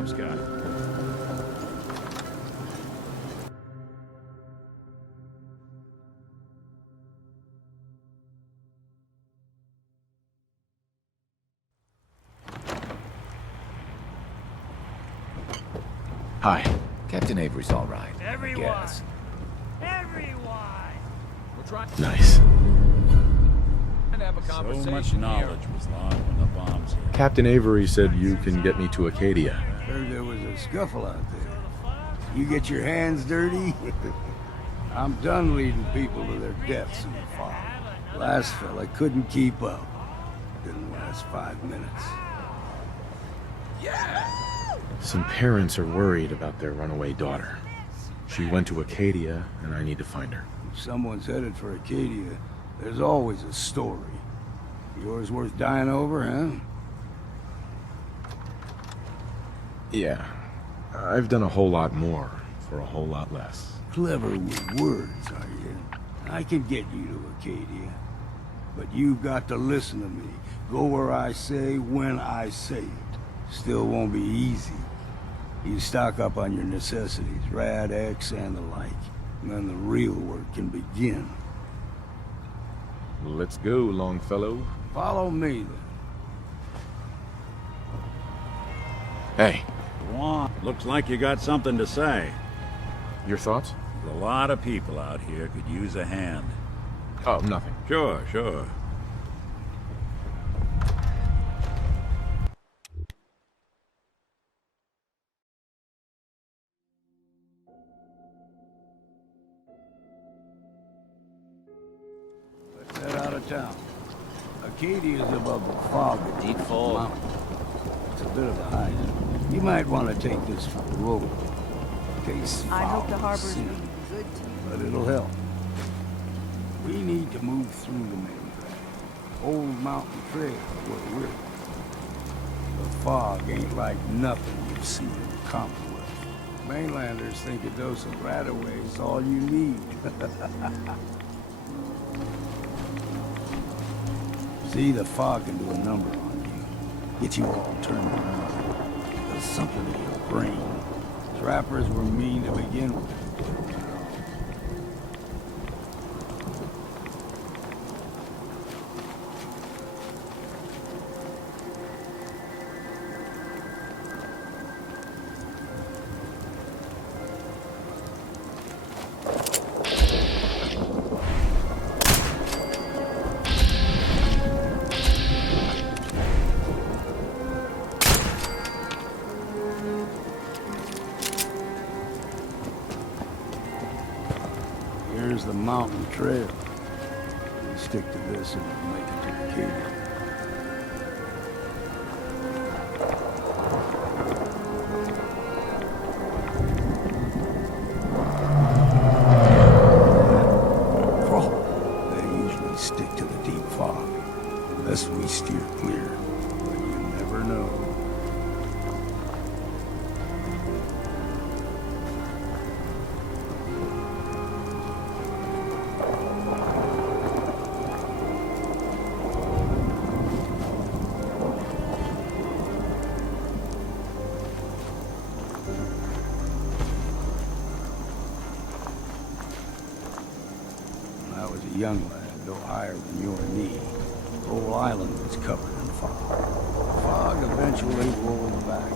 up, Scott? Hi. Captain Avery's all right. Everyone! Yes. Everyone! We're trying Nice. to have a conversation. So much knowledge was lost when the bombs hit. Captain Avery said you can get me to Acadia. Heard there was a scuffle out there. You get your hands dirty? I'm done leading people to their deaths in the fog. Last fella couldn't keep up. Didn't last 5 minutes. Some parents are worried about their runaway daughter. She went to Acadia, and I need to find her. If someone's headed for Acadia, there's always a story. Yours worth dying over, huh? Yeah. I've done a whole lot more for a whole lot less. Clever with words, are you? I can get you to Acadia. But you've got to listen to me. Go where I say, when I say it. Still won't be easy. You stock up on your necessities, Rad, X, and the like. And then the real work can begin. Let's go, Longfellow. Follow me, Hey, Go on. Looks like you got something to say. your thoughts? A lot of people out here could use a hand. Oh, nothing. Sure, sure. Let's head out of town. Acadia's above the fog. Deep fog. It's a bit of a hike. You might want to take this for a road. In case I hope the fog harbor's is in, being good to you. but it'll help. We need to move through the main drag. Old mountain trail where we're. The fog ain't like nothing you've seen in Commonwealth. Mainlanders think a dose of Radaway is all you need. See, the fog can do a number on you. Get you all turned around. Does something to your brain. Trappers were mean to begin with. Here's the mountain trail. We stick to this and we'll make it to Acadia. Oh, they usually stick to the deep fog, unless we steer clear. But you never know. When I was a young lad, no higher than your knee, the whole island was covered in fog. The fog eventually rolled back.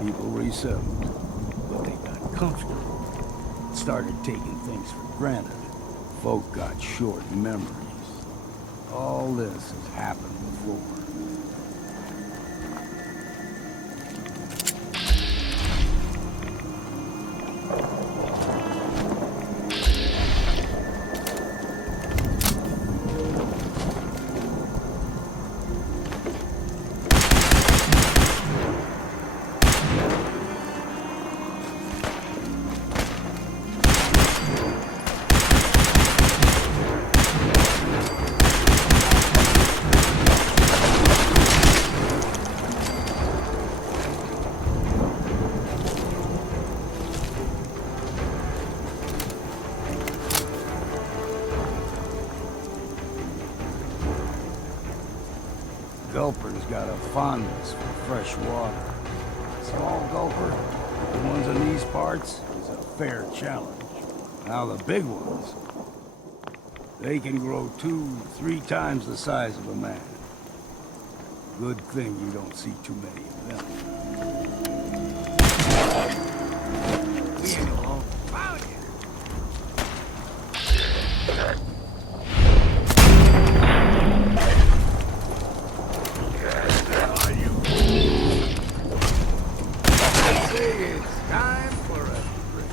People resettled, but they got comfortable. Started taking things for granted. Folk got short memories. All this has happened before. Gulper's got a fondness for fresh water. It's small gulper, the ones in these parts, is a fair challenge. Now the big ones, they can grow 2-3 times the size of a man. Good thing you don't see too many of them. We ain't alone. Found you! It's time for a drink.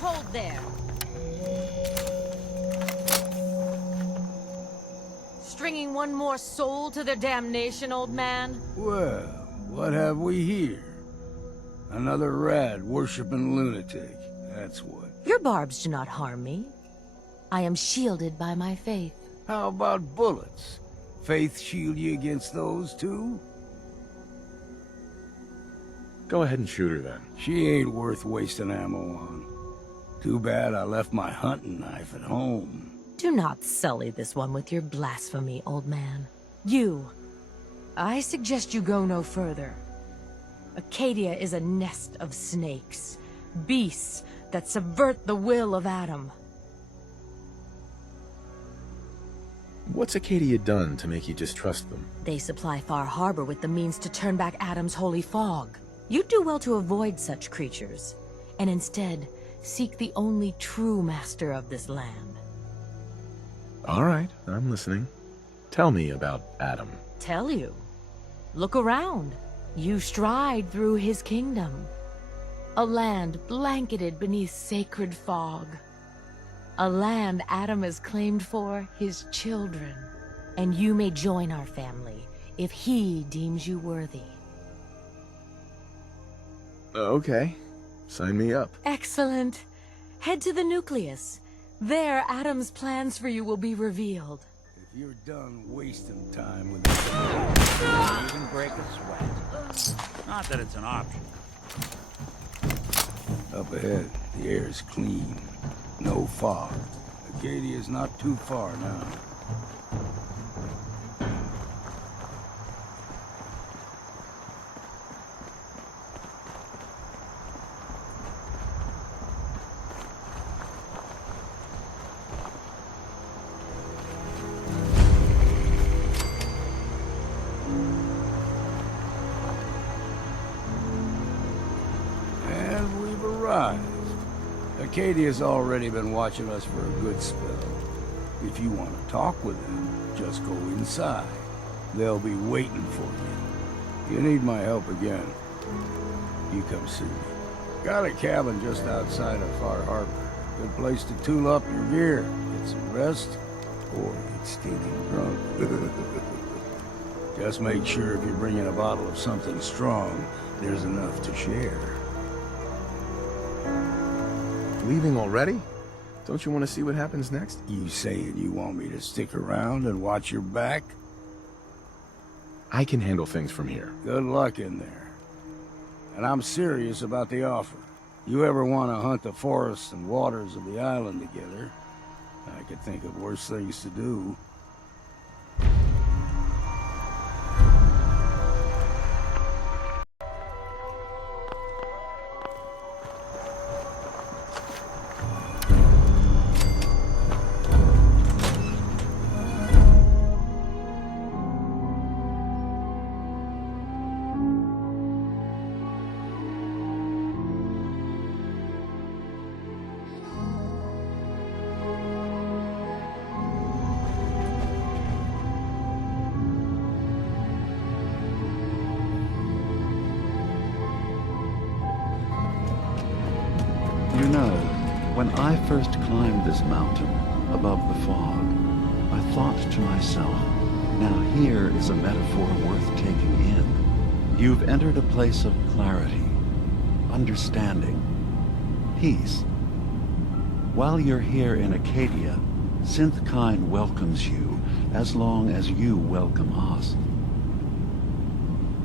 Hold there. Stringing one more soul to their damnation, old man? Well, what have we here? Another rad-worshipping lunatic, that's what. Your barbs do not harm me. I am shielded by my faith. How about bullets? Faith shield you against those, too? Go ahead and shoot her then. She ain't worth wasting ammo on. Too bad I left my hunting knife at home. Do not sully this one with your blasphemy, old man. You. I suggest you go no further. Acadia is a nest of snakes. Beasts that subvert the will of Adam. What's Acadia done to make you distrust them? They supply Far Harbor with the means to turn back Adam's holy fog. You'd do well to avoid such creatures, and instead seek the only true master of this land. All right, I'm listening. Tell me about Adam. Tell you. Look around. You stride through his kingdom. A land blanketed beneath sacred fog. A land Adam has claimed for his children. And you may join our family if he deems you worthy. Okay, sign me up. Excellent. Head to the nucleus. There, Adam's plans for you will be revealed. If you're done wasting time with this, you Even break a sweat. Not that it's an option. up ahead, the air's clean. No fog. Acadia's not too far now. And we've arrived. Acadia's already been watching us for a good spell. If you want to talk with them, just go inside. They'll be waiting for you. If you need my help again, you come see me. Got a cabin just outside of Far Harbor. Good place to tool up your gear, get some rest, or get stinking drunk. Just make sure if you're bringing a bottle of something strong, there's enough to share. Leaving already? Don't you want to see what happens next? You saying you want me to stick around and watch your back? I can handle things from here. Good luck in there. And I'm serious about the offer. You ever want to hunt the forests and waters of the island together, I could think of worse things to do. You know, when I first climbed this mountain above the fog, I thought to myself, now here is a metaphor worth taking in. You've entered a place of clarity, understanding. peace. While you're here in Acadia, Synthkind welcomes you as long as you welcome us.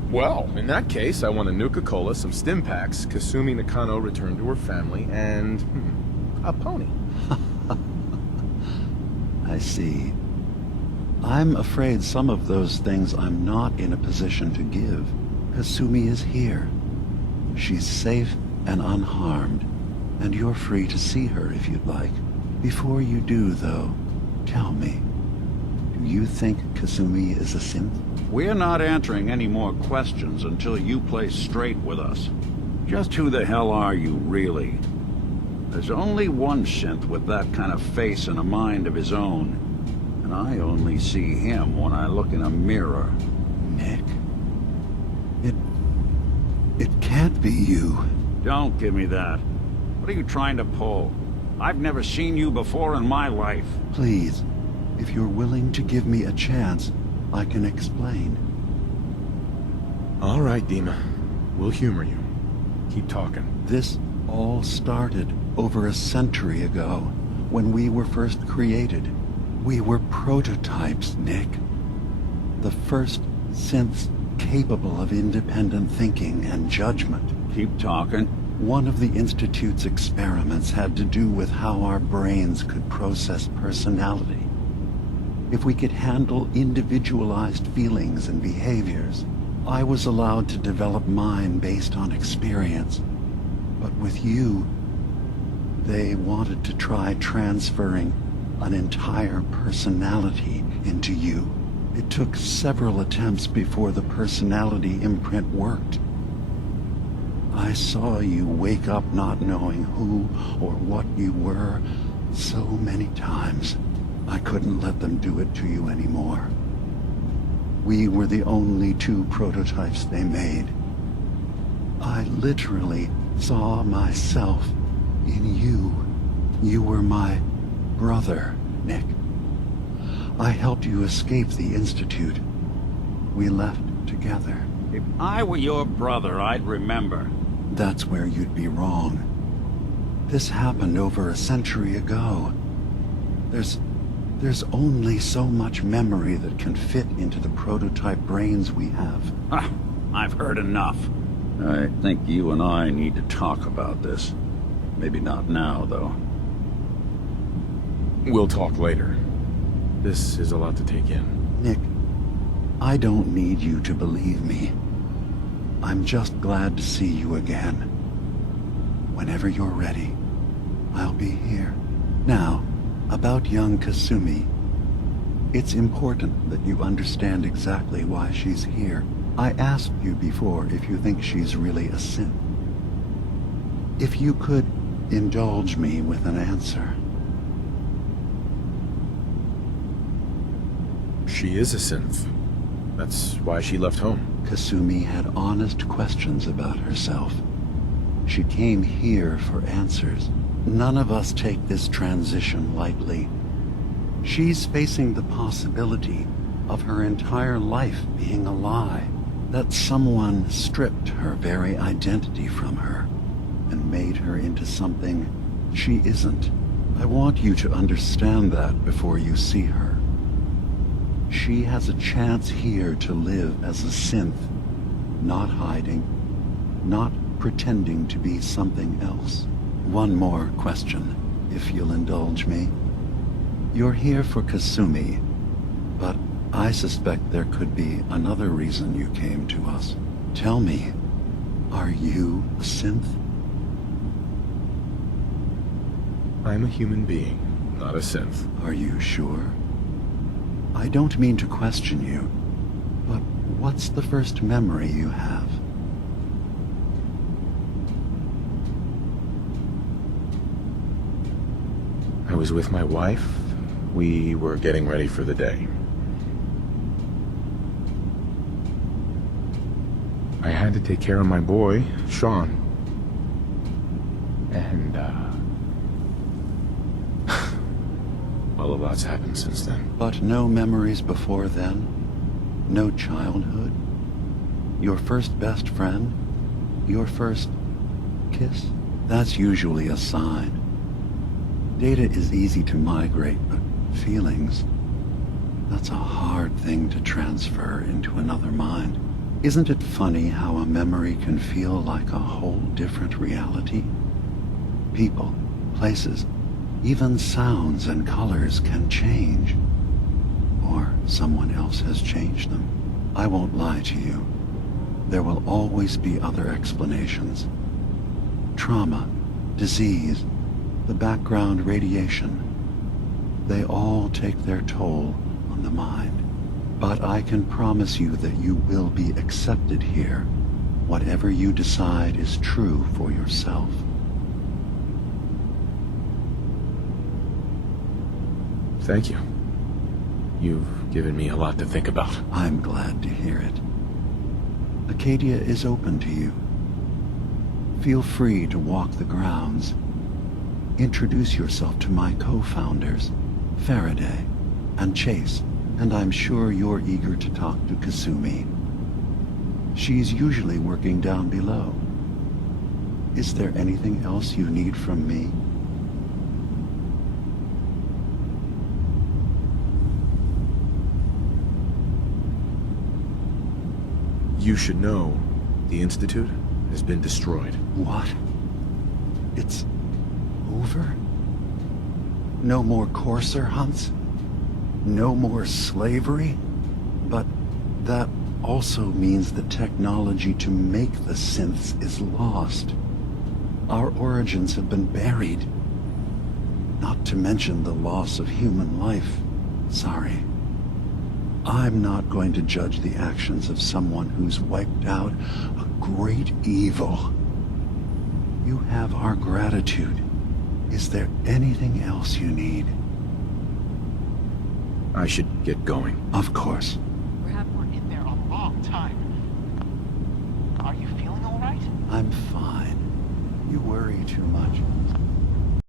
Well, in that case, I want a Nuka-Cola, some stim packs, Kasumi Nakano returned to her family, and a pony. I see. I'm afraid some of those things I'm not in a position to give. Kasumi is here. She's safe and unharmed, and you're free to see her if you'd like. Before you do, though, tell me, do you think Kasumi is a synth? We're not answering any more questions until you play straight with us. Just who the hell are you, really? There's only one synth with that kind of face and a mind of his own, and I only see him when I look in a mirror. Nick? It can't be you. Don't give me that. What are you trying to pull? I've never seen you before in my life. Please, if you're willing to give me a chance, I can explain. All right, Dima. We'll humor you. Keep talking. This all started over a century ago, when we were first created. We were prototypes, Nick. The first synths capable of independent thinking and judgment. Keep talking. One of the Institute's experiments had to do with how our brains could process personality. If we could handle individualized feelings and behaviors, I was allowed to develop mine based on experience. But with you, they wanted to try transferring an entire personality into you. It took several attempts before the personality imprint worked. I saw you wake up not knowing who or what you were so many times. I couldn't let them do it to you anymore. We were the only two prototypes they made. I literally saw myself in you. You were my brother, Nick. I helped you escape the Institute. We left together. If I were your brother, I'd remember. That's where you'd be wrong. This happened over a century ago. There's only so much memory that can fit into the prototype brains we have. Ah, I've heard enough. I think you and I need to talk about this. Maybe not now, though. We'll talk later. This is a lot to take in. Nick, I don't need you to believe me. I'm just glad to see you again. Whenever you're ready, I'll be here. Now, about young Kasumi. It's important that you understand exactly why she's here. I asked you before if you think she's really a synth. If you could indulge me with an answer. She is a synth. That's why she left home. Kasumi had honest questions about herself. She came here for answers. None of us take this transition lightly. She's facing the possibility of her entire life being a lie. That someone stripped her very identity from her and made her into something she isn't. I want you to understand that before you see her. She has a chance here to live as a synth, not hiding, not pretending to be something else. One more question, if you'll indulge me. You're here for Kasumi, but I suspect there could be another reason you came to us. Tell me, are you a synth? I'm a human being, not a synth. Are you sure? I don't mean to question you, but what's the first memory you have? I was with my wife. We were getting ready for the day. I had to take care of my boy, Sean. And, well, a lot's happened since then. But no memories before then? No childhood? Your first best friend? Your first kiss? That's usually a sign. Data is easy to migrate, but feelings, that's a hard thing to transfer into another mind. Isn't it funny how a memory can feel like a whole different reality? People, places, even sounds and colors can change. Or someone else has changed them. I won't lie to you. There will always be other explanations. Trauma, disease, the background radiation. They all take their toll on the mind. But I can promise you that you will be accepted here, whatever you decide is true for yourself. Thank you. You've given me a lot to think about. I'm glad to hear it. Acadia is open to you. Feel free to walk the grounds. Introduce yourself to my co-founders, Faraday and Chase, and I'm sure you're eager to talk to Kasumi. She's usually working down below. Is there anything else you need from me? You should know, the Institute has been destroyed. What? It's over? No more courser hunts? No more slavery? But that also means the technology to make the synths is lost. Our origins have been buried. Not to mention the loss of human life. Sorry. I'm not going to judge the actions of someone who's wiped out a great evil. You have our gratitude. Is there anything else you need? I should get going. Of course. We weren't in there a long time. Are you feeling all right? I'm fine. You worry too much.